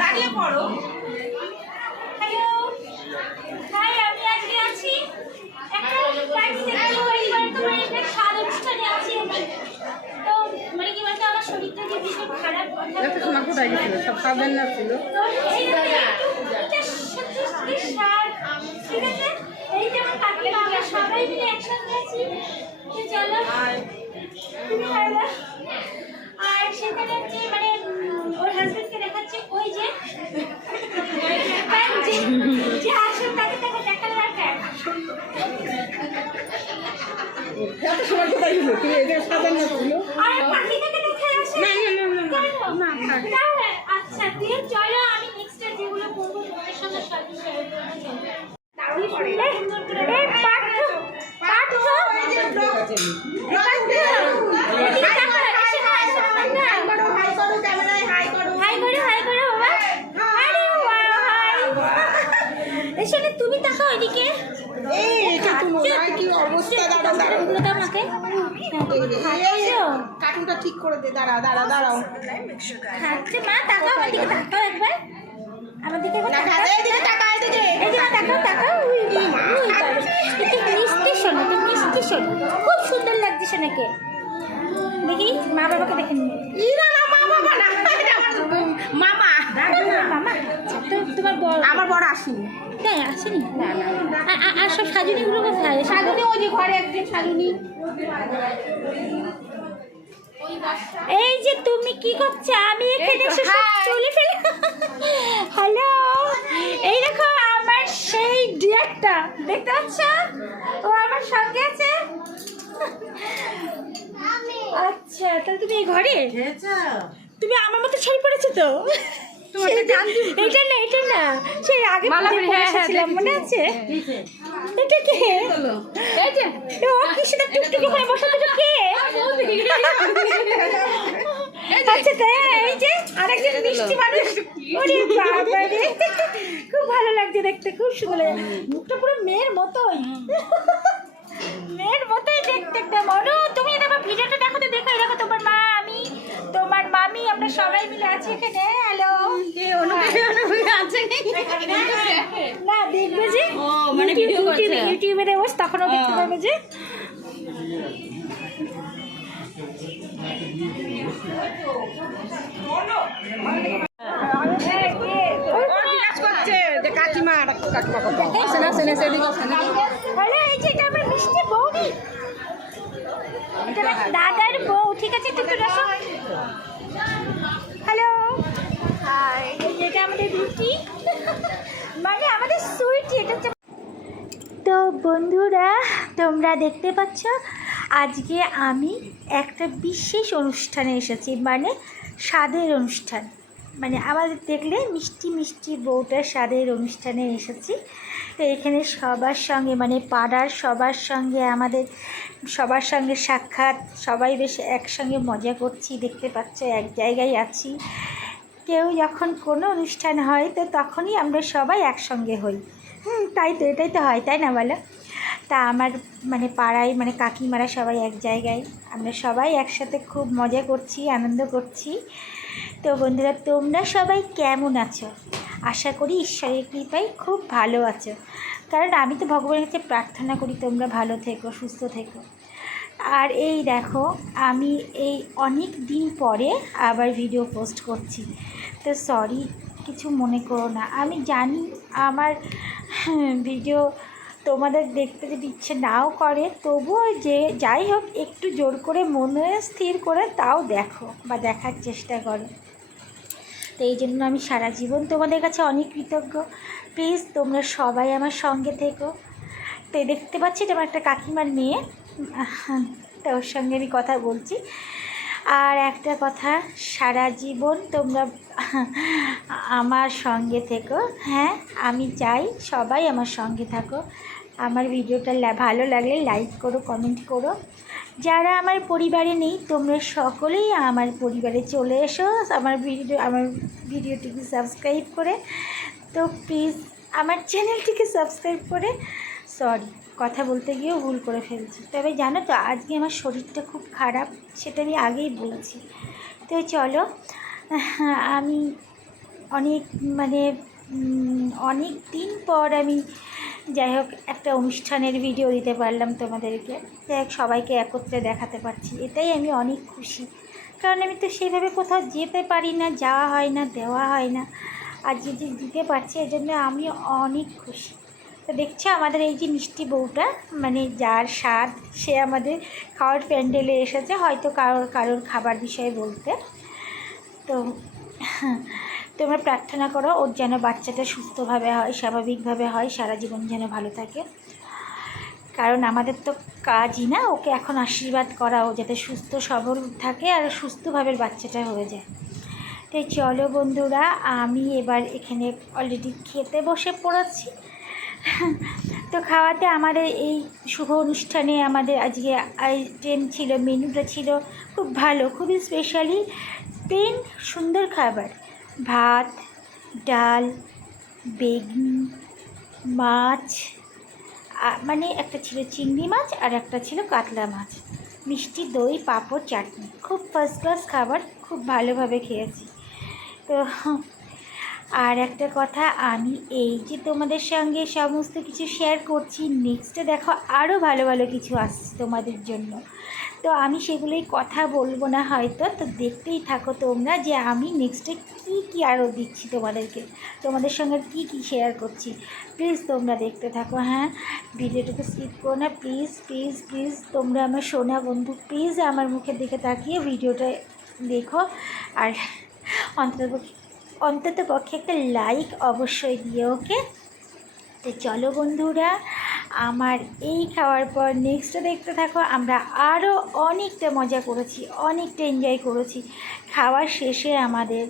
দাঁড়িয়ে পড়ো hello hi আমি আজকে আছি। একটা সবাই মিলে একসঙ্গে আছি তো চলো তুমি ভালো আর সেখানে হচ্ছে মানে ওর হাজবেন্ডকে দেখাচ্ছে ওই যে যে যে আসল তাকে দেখা দেখালে আর এত সময় কোথায় গেছিল তুমি এটা খাবেন না ছিল আর পাখিটাকে দেখে আসে না, না, না, না, না। কেন? না, থাক। তাহলে, আচ্ছা দিয়ে চলো আমি নেক্সট যেগুলো করব তোমাদের সঙ্গে সবই শেয়ার করব চলো। এই পার্থ, পার্থ, এই পার্থ, এদিকে তাকাও, এসে না, এসে না, তাকাও। হাই করো হাই করো বাবা আরে বাহ, হাই এসে না, তুমি তাকাও এদিকে? কার্টুনটা ঠিক করে দে দাঁড়াও দাঁড়াও দাঁড়াও মা তাকাও একবার আমার দিকে একবার দেখা তাকাও। এদিকে এদিকে এই যে মা তাকাও তাকাও। উই বাবা, উই মিষ্টি শোনো একটু মিষ্টি শোনো। খুব সুন্দর লাগছে শোনাকে দেখি মা বাবাকে দেখে নি ইরা না মা বাবা না এটা আমার মামা। মামা। তো তোমার বড় আমার বড় আসেনি। হ্যাঁ আসেনি। না না। আ- আ- আর সব সাজুনিগুলো কোথায়? সাজুনি ওই যে ঘরে একদিন সাজুনি। এই যে তুমি কি করছ? আমি এখানে এসে সব ফেলে হ্যালো এই দেখো আমার সেই ডিয়ারটা। দেখতে পাচ্ছ? ও আমার সঙ্গে আছে? আচ্ছা তাহলে তুমি এই ঘরে? তুমি আমার মতো শাড়ি পরেছো তো? তোমাকে এটা না এটা না। সেই আগে মালা পরে পরে, হ্যাঁ, হ্যাঁ, মনে আছে? এটা কে? এই ও কি সেটা টুকটুকি করে বসে। কে? আচ্ছা তাই এই যে আরেকজন মিষ্টি মানুষ। ওরে বাবা রে। খুব ভালো লাগছে দেখতে খুব সুন্দর মুখটা পুরো মেয়ের মতোই। মেয়ের মতোই দেখতে একদম তুমি আমার ভিডিওটা দেখো তো দেখো দেখো তোমার মা আমি তোমার মামি আমরা সবাই মিলে আছি এখানে। হ্যালো আছে? না দেখবে যে ও, মানে ইউটিউব- করছে। ইউটিউবে দেবো তখনও দেখতে ও। পারবে যে দাদার বউ ঠিক আছে রাখো হ্যালো হাই এটা আমাদের মানে আমাদের সুইটি এটা তো বন্ধুরা, তোমরা দেখতে পাচ্ছ আজকে আমি একটা বিশেষ অনুষ্ঠানে এসেছি মানে স্বাদের অনুষ্ঠান। মানে আমাদের দেখলে মিষ্টি মিষ্টি বউটার স্বাদের অনুষ্ঠানে এসেছি। তো এখানে সবার সঙ্গে মানে পাড়ার সবার সঙ্গে, আমাদের সবার সঙ্গে সাক্ষাৎ, সবাই বেশ একসঙ্গে মজা করছি, দেখতে পাচ্ছ এক জায়গায় আছি। কেউ যখন কোনো অনুষ্ঠান হয়, তো তখনই আমরা সবাই একসঙ্গে হই। হুম, তাই তো, এটাই তো হয়, তাই না বলো? তা আমার মানে পাড়ায় মানে কাকিমারা সবাই এক জায়গায়। আমরা সবাই একসাথে খুব মজা করছি, আনন্দ করছি। তো বন্ধুরা, তোমরা সবাই কেমন আছো? আশা করি ঈশ্বরের কৃপায় খুব ভালো আছো। কারণ আমি তো ভগবানের কাছে প্রার্থনা করি, তোমরা ভালো থেকো, সুস্থ থেকো। আর এই দেখো, আমি এই অনেক দিন পরে আবার ভিডিও পোস্ট করছি। তো সরি কিছু মনে করো না। আমি জানি আমার ভিডিও তোমাদের দেখতে যদি ইচ্ছে নাও করে, তবুও যে যাই হোক, একটু জোর করে মনে স্থির করে তাও দেখো বা দেখার চেষ্টা করো। তো এই জন্য আমি সারা জীবন তোমাদের কাছে অনেক কৃতজ্ঞ প্লিজ তোমরা সবাই আমার সঙ্গে থেকো। তো দেখতে পাচ্ছি এটা আমার একটা কাকিমার মেয়ে। তো ওর সঙ্গে আমি কথা বলছি। আর একটা কথা, সারা জীবন তোমরা আমার সঙ্গে থেকো। হ্যাঁ আমি চাই সবাই আমার সঙ্গে থাকো। আমার ভিডিওটা ভালো লাগলে লাইক করো কমেন্ট করো। যারা আমার পরিবারে নেই, তোমরা সকলেই আমার পরিবারে চলে এসো, আমার ভিডিও, আমার ভিডিওটিকে সাবস্ক্রাইব করে। তো প্লিজ আমার চ্যানেলটিকে সাবস্ক্রাইব করে। সরি কথা বলতে গিয়েও ভুল করে ফেলছি। তবে জানো তো, আজকে আমার শরীরটা খুব খারাপ, সেটা আমি আগেই বলেছি। তো চলো, আমি অনেক মানে অনেক দিন পর আমি যাই হোক, একটা অনুষ্ঠানের ভিডিও দিতে পারলাম তোমাদেরকে। যাই হোক, সবাইকে একত্রে দেখাতে পারছি। এটাই আমি অনেক খুশি। কারণ আমি তো সেইভাবে কোথাও যেতে পারি না, যাওয়া হয় না, দেওয়া হয় না। আর যদি দিতে পারছি এই জন্য আমি অনেক খুশি। তো দেখছি আমাদের এই যে মিষ্টি বউটা মানে যার স্বাদ সে আমাদের খাওয়ার প্যান্ডেলে এসেছে, হয়তো কারোর কারোর খাবার বিষয়ে বলতে। তো, তোমরা প্রার্থনা করো, ওর যেন বাচ্চাটা সুস্থভাবে হয়, স্বাভাবিকভাবে হয়, সারা জীবন যেন ভালো থাকে। কারণ আমাদের তো কাজই না, ওকে এখন আশীর্বাদ করা, ও যাতে সুস্থ, সবল থাকে আর সুস্থভাবে বাচ্চাটা হয়ে যায়। তাই চলো বন্ধুরা, আমি এবার এখানে অলরেডি খেতে বসে পড়েছি। তো খাওয়াতে আমাদের এই শুভ অনুষ্ঠানে আমাদের আজকে আইটেম ছিল মেনুটা ছিল খুব ভালো, খুবই স্পেশালি প্লেন সুন্দর খাবার। ভাত, ডাল, বেগুন, মাছ মানে একটা ছিল চিংড়ি মাছ আর একটা ছিল কাতলা মাছ। মিষ্টি দই, পাঁপড়, চাটনি। খুব ফার্স্ট ক্লাস খাবার, খুব ভালোভাবে খেয়েছি। তো আর একটা কথা, আমি এই যে তোমাদের সঙ্গে সমস্ত কিছু শেয়ার করছি নেক্সটে দেখো আরও ভালো ভালো কিছু আসছে তোমাদের জন্য। তো আমি সেগুলোই কথা বলব না হয়তো, তো দেখতেই থাকো তোমরা যে আমি নেক্সটে কী কী আরও দিচ্ছি তোমাদেরকে, তোমাদের সঙ্গে কী কী শেয়ার করছি। প্লিজ তোমরা দেখতে থাকো হ্যাঁ? ভিডিওটাকে স্কিপ করো না প্লিজ প্লিজ প্লিজ তোমরা আমার সোনা বন্ধু প্লিজ আমার মুখের দিকে তাকিয়ে ভিডিওটা দেখো। আর অন্তত অন্তত পক্ষে একটা লাইক অবশ্যই দিও ওকে তো চলো বন্ধুরা, আমার এই খাওয়ার পর নেক্সটটা দেখতে থাকো, আমরা আরও অনেকটা মজা করেছি, অনেকটা এনজয় করেছি। খাওয়ার শেষে আমাদের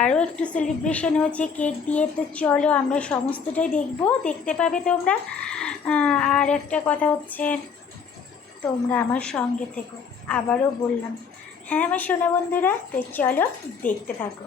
আরও একটু সেলিব্রেশন হয়েছে কেক দিয়ে। তো চলো আমরা সমস্তটাই দেখব, দেখতে পাবে তোমরা। আর একটা কথা হচ্ছে, তোমরা আমার সঙ্গে থেকো, আবারও বললাম। হ্যাঁ আমার সোনা বন্ধুরা, তো চলো দেখতে থাকো।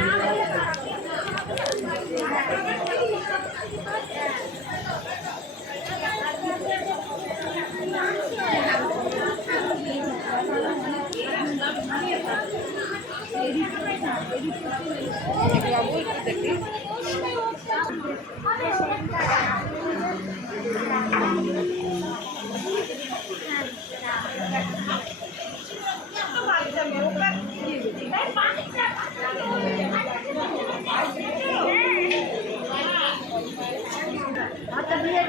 ่ะ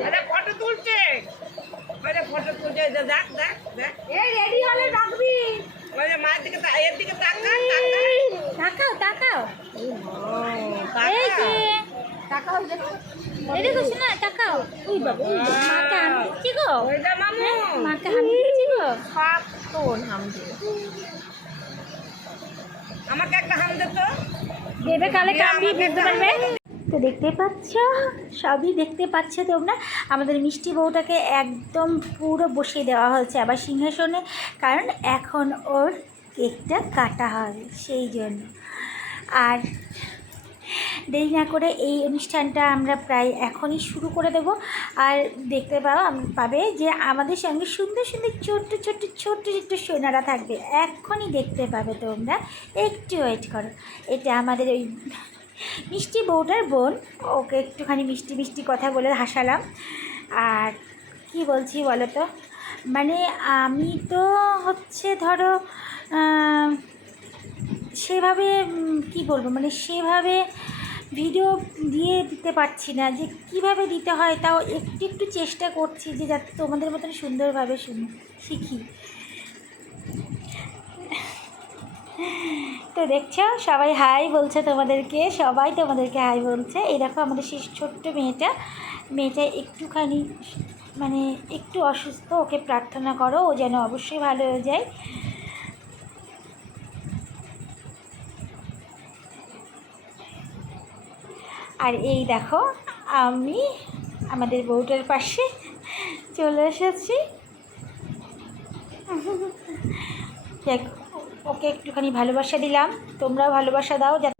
আরে ফটো তুলছে আরে ফটো তুলছে এই যে দেখ দেখ দেখ এই রেডি হলে ডাকবি ওই যে মায়ের দিকে তা- এর দিকে তাকা তাকাও তাকাও তাকা এই যে শোনা তাকাও বাবা উই বাবা, মাকে হামি দিচ্ছি গো। হ্যাঁ, মাকে হামি দিচ্ছি গো। সাত তোন হামদি আমাকে একটা হাম দে তো। দেবে কালে বুঝতে পারবে। তো দেখতে পাচ্ছ? সবই দেখতে পাচ্ছ তোমরা। আমাদের মিষ্টি বউটাকে একদম পুরো বসিয়ে দেওয়া হয়েছে আবার সিংহাসনে কারণ এখন ওর কেকটা কাটা হবে সেই জন্য। আর দেরি না করে এই অনুষ্ঠানটা আমরা প্রায় এখনই শুরু করে দেব। আর দেখতে পাও পাবে যে আমাদের সঙ্গে সুন্দর সুন্দর ছোট্ট ছোট্ট ছোট্ট ছোট্ট সোনারা থাকবে। এখনই দেখতে পাবে তোমরা। একটু ওয়েট করো। এটা আমাদের ওই মিষ্টি বউটার বোন। ওকে একটুখানি মিষ্টি মিষ্টি কথা বলে হাসালাম। আর কি বলছি বলো তো? মানে আমি তো হচ্ছে ধরো সেভাবে কি বলব মানে সেভাবে ভিডিও দিয়ে দিতে পারছি না যে কীভাবে দিতে হয়, তাও একটু একটু চেষ্টা করছি যে যাতে তোমাদের মতন সুন্দরভাবে শুনি, শিখি। তো দেখছ, সবাই হাই বলছে তোমাদেরকে, সবাই তোমাদেরকে হাই বলছে। এই দেখো আমাদের সেই ছোট্ট মেয়েটা মেয়েটা একটুখানি মানে একটু অসুস্থ, ওকে প্রার্থনা করো, ও যেন অবশ্যই ভালো হয়ে যায়। আর এই দেখো আমি আমাদের বউটার পাশে চলে এসেছি। দেখ, ওকে একটুখানি ভালোবাসা দিলাম তোমরাও ভালোবাসা দাও যাতে